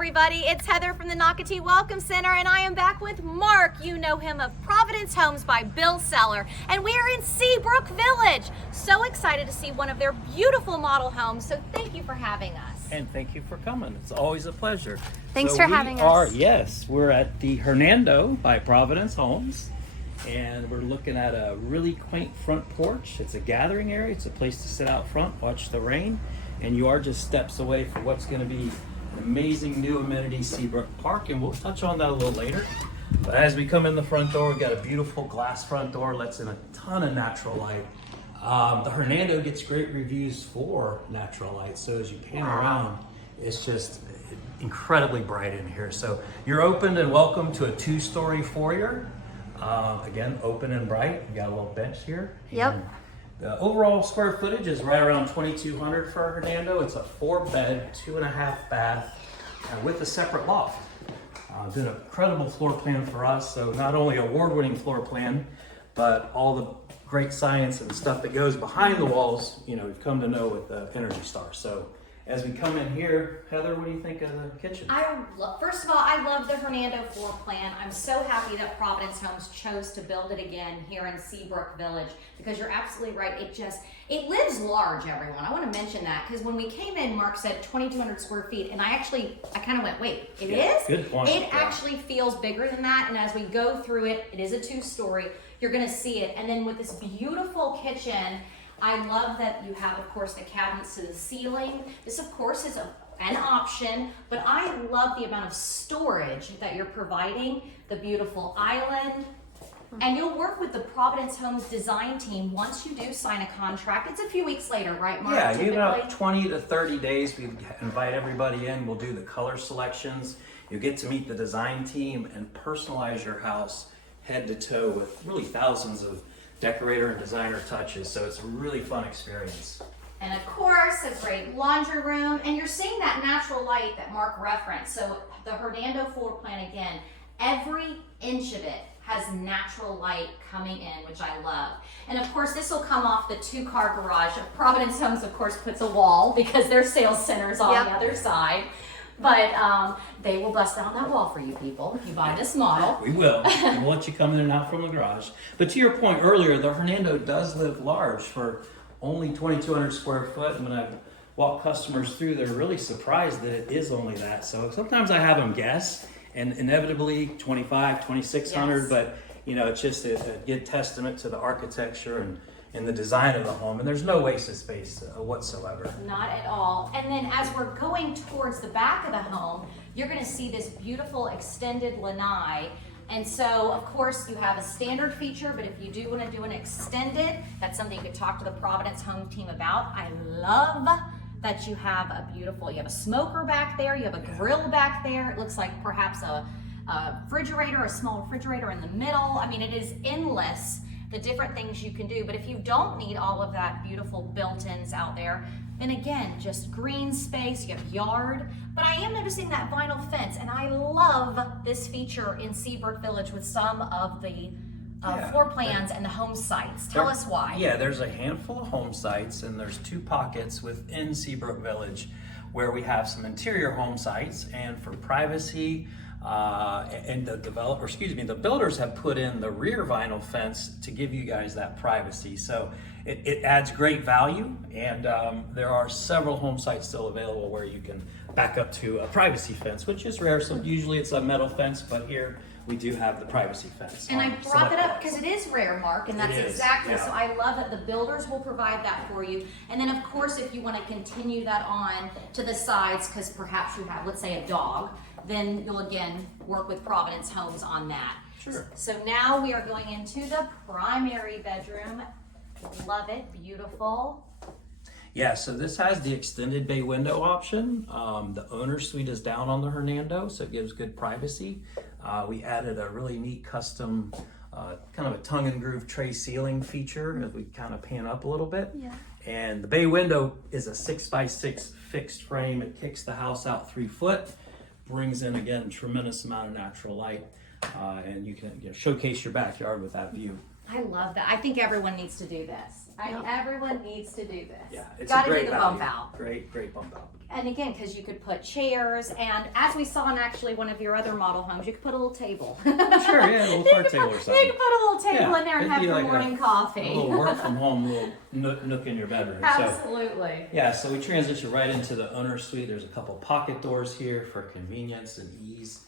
everybody, it's Heather from the Nocatee Welcome Center, and I am back with Mark. You know him of Providence Homes by Bill Seller, and we are in Seabrook Village. So excited to see one of their beautiful model homes, so thank you for having us. And thank you for coming. It's always a pleasure. Thanks for having us. Yes, we're at the Hernando by Providence Homes, and we're looking at a really quaint front porch. It's a gathering area. It's a place to sit out front, watch the rain, and you are just steps away from what's going to be an amazing new amenity, Seabrook Park, and we'll touch on that a little later. But as we come in the front door, we've got a beautiful glass front door, lets in a ton of natural light. The Hernando gets great reviews for natural light, so as you pan around, it's just incredibly bright in here. So you're opened and welcome to a 2-story foyer. Again, open and bright. You got a little bench here. Yep. And the overall square footage is right around 2,200 for Hernando. It's a 4-bed, 2.5 bath, with a separate loft. Did an incredible floor plan for us. So not only award-winning floor plan, but all the great science and stuff that goes behind the walls, you know, we've come to know with Energy Star. So as we come in here, Heather, what do you think of the kitchen? First of all, I love the Hernando floor plan. I'm so happy that Providence Homes chose to build it again here in Seabrook Village, because you're absolutely right. It lives large, everyone. I want to mention that because when we came in, Mark said 2,200 square feet, and I kind of went, wait, it is? Good point. It actually feels bigger than that, and as we go through it, it is a 2-story. You're going to see it, and then with this beautiful kitchen, I love that you have, of course, the cabinets to the ceiling. This, of course, is an option, but I love the amount of storage that you're providing, the beautiful island, and you'll work with the Providence Homes design team once you do sign a contract. It's a few weeks later, right, Mark? Yeah, you have about 20 to 30 days. We invite everybody in. We'll do the color selections. You'll get to meet the design team and personalize your house head to toe with really thousands of decorator and designer touches. So it's a really fun experience. And of course, a great laundry room. And you're seeing that natural light that Mark referenced. So the Hernando floor plan, again, every inch of it has natural light coming in, which I love. And of course, this will come off the 2-car garage. Providence Homes, of course, puts a wall because their sales center is on the other side. But they will bust down that wall for you people if you buy this model. We will. And we'll let you come in and out from the garage. But to your point earlier, the Hernando does live large for only 2,200 square foot. And when I walk customers through, they're really surprised that it is only that. So sometimes I have them guess, and inevitably 2,500, 2,600. Yes. But you know, it's just a good testament to the architecture and the design of the home, and there's no wasted space whatsoever. Not at all. And then as we're going towards the back of the home, you're going to see this beautiful extended lanai. And so, of course, you have a standard feature, but if you do want to do an extended, that's something you could talk to the Providence Home team about. I love that you have you have a smoker back there, you have a grill back there. It looks like perhaps a refrigerator, a small refrigerator in the middle. I mean, it is endless, the different things you can do. But if you don't need all of that beautiful built-ins out there, then again, just green space, you have yard. But I am noticing that vinyl fence, and I love this feature in Seabrook Village with some of the floor plans and the home sites. Tell us why. Yeah, there's a handful of home sites, and there's 2 pockets within Seabrook Village where we have some interior home sites, and for privacy, and the builders have put in the rear vinyl fence to give you guys that privacy. So it adds great value, and there are several home sites still available where you can back up to a privacy fence, which is rare. So usually it's a metal fence, but here we do have the privacy fence. And I brought that up because it is rare, Mark, and that's exactly, yeah. So I love that the builders will provide that for you. And then of course, if you want to continue that on to the sides, because perhaps you have, let's say, a dog, then you'll again work with Providence Homes on that. Sure. So now we are going into the primary bedroom. Love it, beautiful. Yeah, so this has the extended bay window option. The owner's suite is down on the Hernando, so it gives good privacy. We added a really neat custom, kind of a tongue and groove tray ceiling feature as we kind of pan up a little bit. Yeah. And the bay window is a 6x6 fixed frame. It kicks the house out 3 foot, brings in, again, tremendous amount of natural light, and you can showcase your backyard with that view. I love that. I think everyone needs to do this. Everyone needs to do this. Yeah, it's Got a to great do the value. bump out. Great bump out. And again, because you could put chairs, and as we saw in actually one of your other model homes, you could put a little table. Sure, yeah, a little card table or something. You could put a little table in there and it'd have be your like morning a coffee. little work from home, little nook in your bedroom. Absolutely. So we transition right into the owner suite. There's a couple pocket doors here for convenience and ease.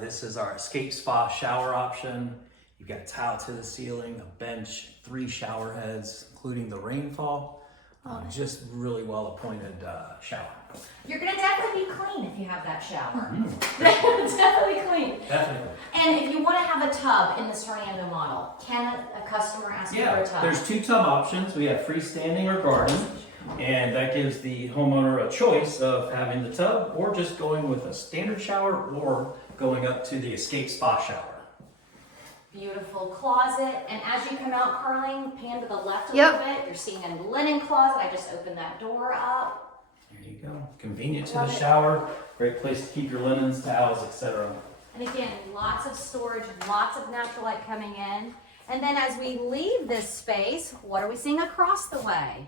This is our escape spa shower option. You've got tile to the ceiling, a bench, 3 shower heads, including the rainfall. Just really well appointed shower. You're going to definitely be clean if you have that shower. Definitely clean. Definitely. And if you want to have a tub in this Hernando model, can a customer ask you for a tub? There's 2 tub options. We have freestanding or garden, and that gives the homeowner a choice of having the tub or just going with a standard shower or going up to the escape spa shower. Beautiful closet, and as you come out, Carling, pan to the left a little bit. You're seeing a linen closet. I just opened that door up. There you go. Convenient to the shower. Great place to keep your linens, towels, etc. And again, lots of storage, lots of natural light coming in. And then as we leave this space, what are we seeing across the way?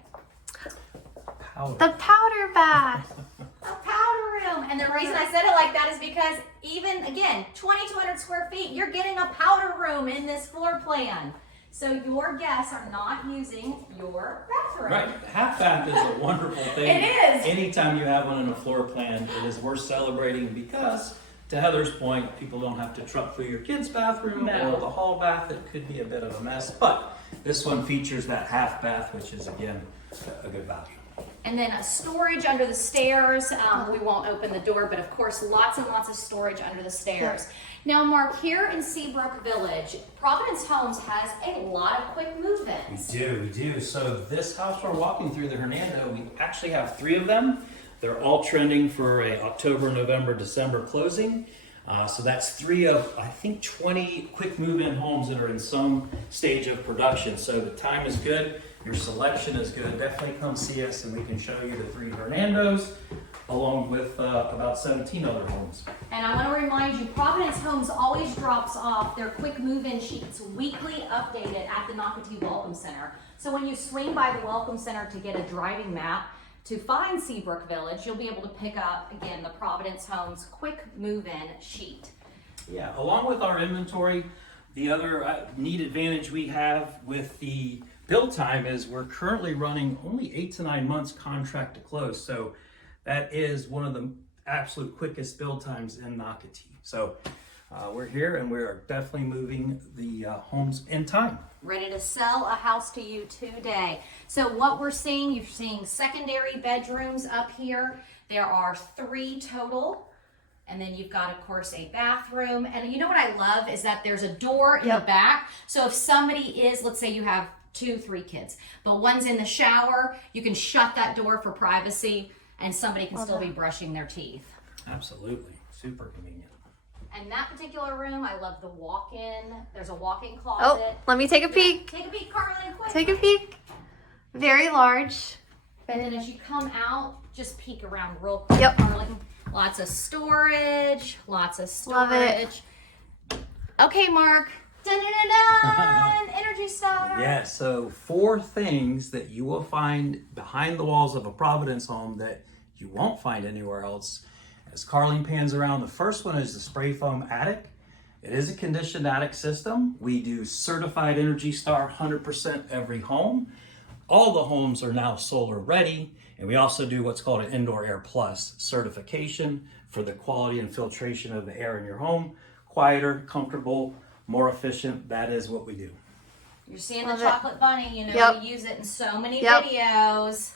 Powder. The powder bath. A powder room. And the reason I said it like that is because even, again, 2,200 square feet, you're getting a powder room in this floor plan. So your guests are not using your bathroom. Right. Half bath is a wonderful thing. It is. Anytime you have one in a floor plan, it is worth celebrating because, to Heather's point, people don't have to truck through your kid's bathroom or the hall bath. It could be a bit of a mess. But this one features that half bath, which is, again, a good value. And then a storage under the stairs. We won't open the door, but of course, lots and lots of storage under the stairs. Now, Mark, here in Seabrook Village, Providence Homes has a lot of quick move-ins. We do. So this house we're walking through, the Hernando, we actually have 3 of them. They're all trending for a October, November, December closing. So that's 3 of, I think, 20 quick move-in homes that are in some stage of production. So the time is good. Your selection is good. Definitely come see us and we can show you the 3 Hernandos along with about 17 other homes. And I want to remind you, Providence Homes always drops off their quick move-in sheets weekly updated at the Nocatee Welcome Center. So when you swing by the Welcome Center to get a driving map to find Seabrook Village, you'll be able to pick up, again, the Providence Homes quick move-in sheet. Yeah, along with our inventory, the other neat advantage we have with the build time is we're currently running only 8 to 9 months contract to close. So that is one of the absolute quickest build times in Nocatee. So we're here and we're definitely moving the homes in time. Ready to sell a house to you today. So what we're seeing, you're seeing secondary bedrooms up here. There are 3 total. And then you've got, of course, a bathroom. And you know what I love is that there's a door in the back. So if somebody is, let's say you have 2, 3 kids, but one's in the shower, you can shut that door for privacy and somebody can still be brushing their teeth. Absolutely. Super convenient. And that particular room, I love the walk-in. There's a walk-in Oh, closet. let me take a peek. Take a peek, Carlin, quick. Take a peek. Very large. And then as you come out, just peek around real quick, Yep. Carlin. Lots of storage, lots of storage. Love it. Okay, Mark. Dun, dun, dun, dun. Energy Star. Yeah, so 4 things that you will find behind the walls of a Providence home that you won't find anywhere else. As Carleen pans around, the first one is the spray foam attic. It is a conditioned attic system. We do certified Energy Star 100% every home. All the homes are now solar ready. And we also do what's called an Indoor Air Plus certification for the quality and filtration of the air in your home. Quieter, comfortable, more efficient. That is what we do. You're seeing Love the it. chocolate bunny, you know, Yep. we use it in so many Yep. videos.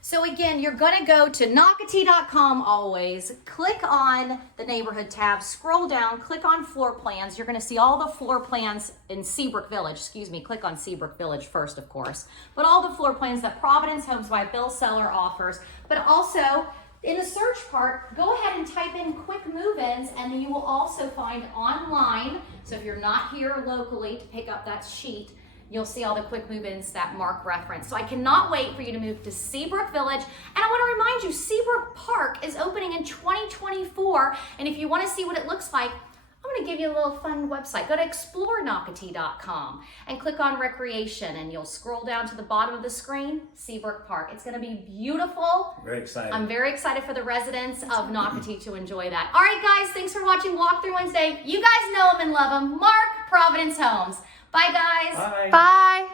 So again, you're going to go to Nocatee.com always, click on the neighborhood tab, scroll down, click on floor plans. You're going to see all the floor plans in Seabrook Village. Excuse me, click on Seabrook Village first, of course. But all the floor plans that Providence Homes by Bill Seller offers. But also, in the search part, go ahead and type in quick move-ins, and then you will also find online, so if you're not here locally to pick up that sheet, you'll see all the quick move-ins that Mark referenced. So I cannot wait for you to move to Seabrook Village. And I want to remind you, Seabrook Park is opening in 2024. And if you want to see what it looks like, I'm want to give you a little fun website. Go to explorenocatee.com and click on recreation, and you'll scroll down to the bottom of the screen, Seabrook Park. It's going to be beautiful. Very excited. I'm very excited for the residents of Nocatee to enjoy that. All right, guys, thanks for watching Walkthrough Wednesday. You guys know them and love them. Mark, Providence Homes. Bye, guys. Bye. Bye.